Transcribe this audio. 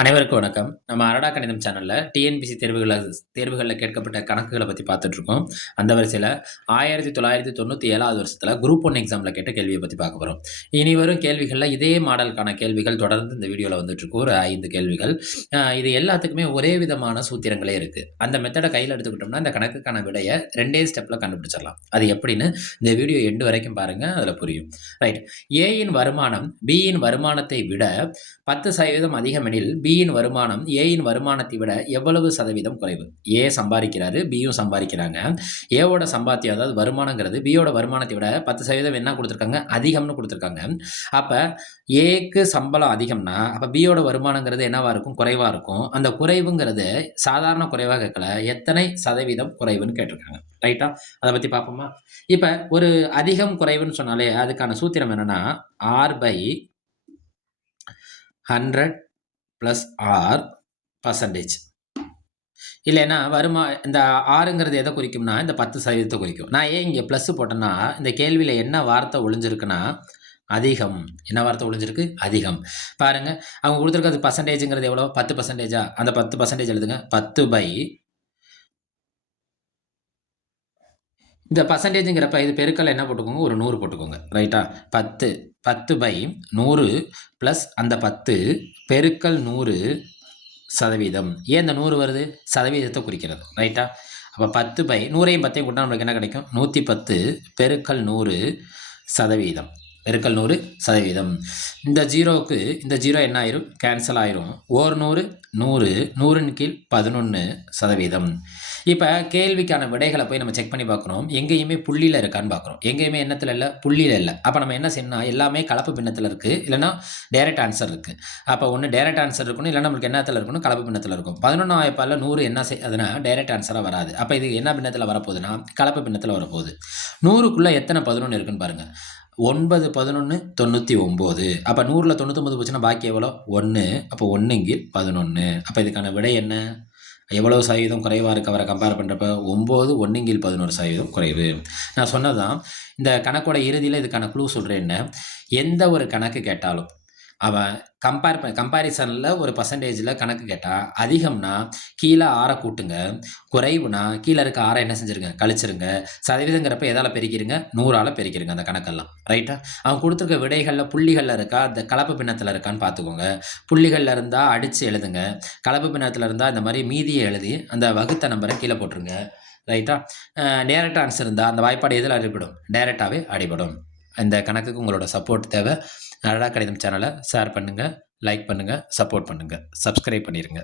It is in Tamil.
அனைவருக்கும் வணக்கம். நம்ம அரடா கணிதம் சேனலில் டிஎன்பிசி தேர்வுகளில் தேர்வுகளில் கேட்கப்பட்ட கணக்குகளை பற்றி பார்த்துட்ருக்கோம். அந்த வரிசையில் ஆயிரத்தி தொள்ளாயிரத்தி தொண்ணூற்றி ஏழாவது வருஷத்தில் குரூப் ஒன் எக்ஸாமில் கேட்ட கேள்வியை பற்றி பார்க்க போகிறோம் இனி வரும் கேள்விகளில் இதே மாடலுக்கான கேள்விகள் தொடர்ந்து இந்த வீடியோவில் வந்துட்டுருக்கு ஒரு ஐந்து கேள்விகள். இது எல்லாத்துக்குமே ஒரே விதமான சூத்திரங்களே இருக்குது அந்த மெத்தடை கையில் எடுத்துக்கிட்டோம்னா இந்த கணக்குக்கான விடையை ரெண்டே ஸ்டெப்பில் கண்டுபிடிச்சிடலாம். அது எப்படின்னு இந்த வீடியோ எண்டு வரைக்கும் பாருங்கள் அதில் புரியும். ரைட் ஏயின் வருமானம் பியின் வருமானத்தை விட பத்து சதவீதம் அதிகமெனில் பியின் வருமானம் ஏயின் வருமானத்தை விட எவ்வளவு சதவீதம் குறைவு? ஏ சம்பாதிக்கிறாரு பியும் சம்பாதிக்கிறாங்க. ஏவோட சம்பாத்தியம் அதாவது வருமானங்கிறது பியோட வருமானத்தை விட பத்து சதவீதம் என்ன கொடுத்துருக்காங்க? அதிகம்னு கொடுத்துருக்காங்க. அப்போ ஏக்கு சம்பளம் அதிகம்னா அப்போ பியோட வருமானங்கிறது என்னவாக இருக்கும்? குறைவாக இருக்கும். அந்த குறைவுங்கிறது சாதாரண குறைவாக கேட்கல எத்தனை சதவீதம் குறைவுன்னு கேட்டிருக்காங்க. ரைட்டா அதை பற்றி பார்ப்போமா? இப்போ ஒரு அதிகம் குறைவுன்னு சொன்னாலே அதுக்கான சூத்திரம் என்னன்னா R by hundred plus R percentage இல்லைன்னா வருமா இந்த ஆறுங்கிறது எதை குறிக்கும்னா இந்த பத்து சதவீதத்தை குறிக்கும். நான் ஏன் இங்கே ப்ளஸ் போட்டேன்னா இந்த கேள்வியில் என்ன வார்த்தை ஒளிஞ்சிருக்குன்னா அதிகம். என்ன வார்த்தை ஒளிஞ்சிருக்கு? அதிகம். பாருங்கள் அவங்க கொடுத்துருக்கிறது பர்சன்டேஜுங்கிறது எவ்வளோ? பத்து பர்சன்டேஜா அந்த பத்து பர்சன்டேஜ் எழுதுங்க. பத்து பை இந்த பர்சன்டேஜுங்கிறப்ப இது பெருக்கல் என்ன போட்டுக்கோங்க? ஒரு நூறு போட்டுக்கோங்க. ரைட்டா பத்து. பத்து பை நூறு ப்ளஸ் அந்த பத்து பெருக்கல் நூறு சதவீதம். ஏன் இந்த நூறு வருது? சதவீதத்தை குறிக்கிறது. ரைட்டா அப்போ பத்து பை நூறையும் பத்தையும் கூட்டினா நம்மளுக்கு என்ன கிடைக்கும்? நூற்றி பத்து பெருக்கல் நூறு சதவீதம். பெருக்கல் நூறு சதவீதம். இந்த ஜீரோவுக்கு இந்த ஜீரோ என்ன ஆயிரும்? கேன்சல் ஆயிரும். ஓர் நூறு நூறு நூறின் கீழ் பதினொன்று சதவீதம். இப்போ கேள்விக்கான விடைகளை போய் நம்ம செக் பண்ணி பார்க்குறோம் எங்கேயுமே புள்ளியில் இருக்கான்னு பார்க்குறோம். எங்கேயுமே எண்ணத்தில் இல்லை புள்ளியில் இல்லை. அப்போ நம்ம என்ன செய்யணும் எல்லாமே கலப்பு பின்னத்தில் இருக்குது இல்லைன்னா டேரக்ட் ஆன்சர் இருக்குது அப்போ ஒன்று டேரக்ட் ஆன்சர் இருக்கணும் இல்லைன்னா நம்மளுக்கு என்னத்தில் இருக்கணும் கலப்பு பின்னத்தில் இருக்கும். பதினொன்றாம் வாய்ப்பால் நூறு என்ன செய் அதனால் டேரக்ட் ஆன்சராக வராது. அப்போ இது என்ன பின்னத்தில் வரப்போகுதுன்னா கலப்பு பின்னத்தில் வரப்போகுது. நூறுக்குள்ளே எத்தனை பதினொன்று இருக்குன்னு பாருங்கள் ஒன்பது பதினொன்று தொண்ணூற்றி ஒம்பது. அப்போ நூறில் தொண்ணூத்தொம்பது போச்சுன்னா பாக்கி எவ்வளோ? ஒன்று அப்போ ஒன்றுங்கில் பதினொன்று அப்போ இதுக்கான விடை என்ன? எவ்வளோ சதவீதம் குறைவாக இருக்க அவரை கம்பேர் பண்ணுறப்ப ஒம்பது ஒன்றுங்கில் பதினோரு சதவீதம் குறைவு. நான் சொன்னதான் இந்த கணக்கோட இறுதியில் இதுக்கான குழு சொல்கிறேன் என்ன? எந்த ஒரு கணக்கு கேட்டாலும் அவன் கம்பேர் ப கம்பேரிசனில் ஒரு பர்சன்டேஜில் கணக்கு கேட்டால் அதிகம்னா கீழே ஆறை கூட்டுங்க. குறைவுனா கீழே இருக்க ஆறை என்ன செஞ்சுருங்க? கழிச்சிருங்க. சதவீதங்கிறப்ப எதால் பெருக்கிருங்க? நூறால் பெருக்கிருங்க அந்த கணக்கெல்லாம். ரைட்டா அவன் கொடுத்துருக்க விடைகளில் புள்ளிகளில் இருக்கா? அந்த கலப்பு பின்னத்தில் இருக்கான்னு பார்த்துக்கோங்க புள்ளிகளில் இருந்தால் அடித்து எழுதுங்க. கலப்பு பின்னத்தில் இருந்தால் இந்த மாதிரி மீதியை எழுதி அந்த வகுத்த நம்பரை கீழே போட்டுருங்க. ரைட்டா டேரக்ட் ஆன்சர் இருந்தால் அந்த வாய்ப்பாடு எதில் அடிபடும்? டேரெக்டாகவே அடிபடும். இந்த கணக்குக்கு உங்களோட சப்போர்ட் தேவை. அழகா கணிதம் சேனலை ஷேர் பண்ணுங்கள் லைக் பண்ணுங்கள் சப்போர்ட் பண்ணுங்கள் சப்ஸ்கிரைப் பண்ணிடுங்க